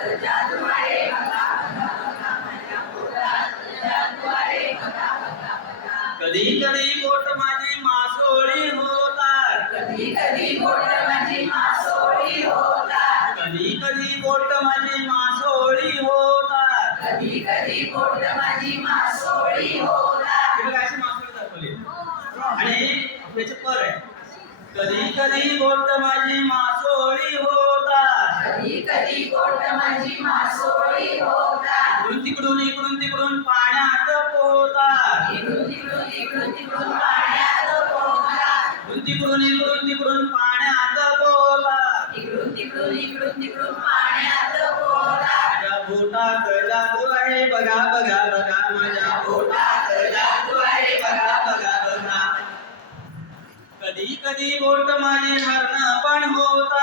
कधी कधी बोट माझी मासोळी होतात कधी कधी बोट माझी मासोळी होतात कधी कधी बोट माझी मासोळी होतात कधी कधी बोट माझी मासोळी होतात अशी मासोळी दाखवली आणि त्याचे पर कधी कधी बोट माझी मा कधी कोट माझी मासोळी होता इकडून तिकडून इकडून तिकडून पाण्यात पोहता इकडून तिकडून इकडून तिकडून पाण्यात पोहता इकडून तिकडून इकडून तिकडून पाण्यात पोहता इकडून तिकडून इकडून तिकडून पाण्यात पोहता माझ्या बोटात जादू आहे बघा बघा बघा माझ्या बोटात जादू आहे बघा बघा बघा कधी कधी बोट माझी हरण पण होता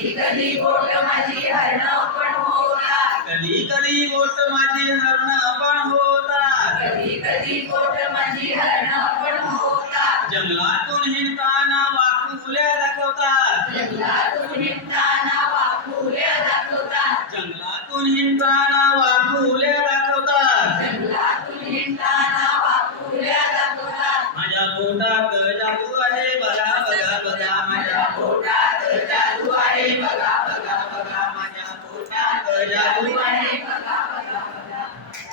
कधी कधी बोट माझी हरण पण होता कधी कधी बोट माझी हरण पण होता कधी कधी बोट माझी हरण पण होता जंगलातून हिंडताना वाकू फुल्या दाखवतात जंगलातून हिंडताना वाकुल्या दाखवता जंगलातून हिंडताना वाकुल्या दाखवता जंगलातून हिंडताना वाकुल्या दाखवता माझ्या पोटात जादू आहे बघा बघा बघा माझ्या पोटात जादू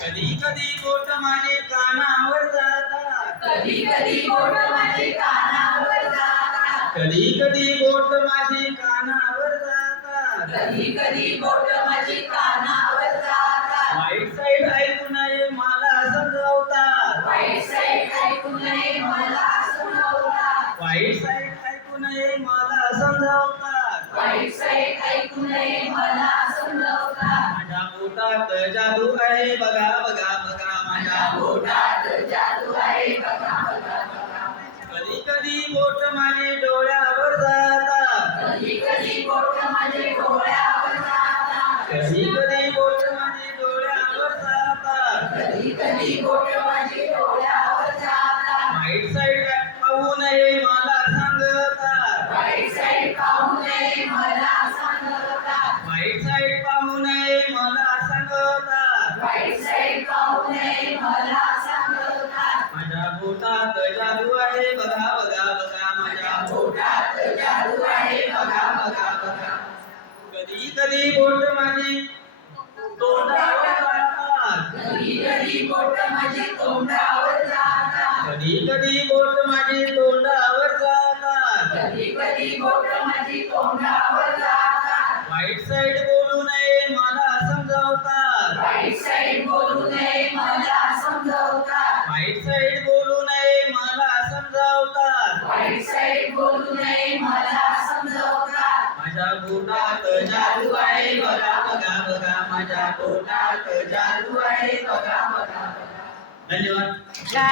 कधी कधी बोट माझे कानावर जातात कधी कधी बोट माझे कानावर जातात कधी कधी बोट माझे कानावर जातात कधी कधी बोट माझे कानावर जातात वाईट साईड ऐकू नये मला समजावतात वाईट साईड ऐकू नये मला समजावतात वाईट साईड ऐकू नये मला समजावतात वाईट साईड ऐकू नये मला माझ्या जादू आहे बघा बघा बघा माझा जादू कधी कधी बोट माने डोळ्या कधी कधी बोट माझी तोंडावर जातात कधी कधी बोट माझी तोंडावर जातात कधी कधी बोट माझी तोंडावर जातात कधी कधी बोट माझी तोंडावर जातात वाईट साईड बोट बघा माझ्या आहे बघा धन्यवाद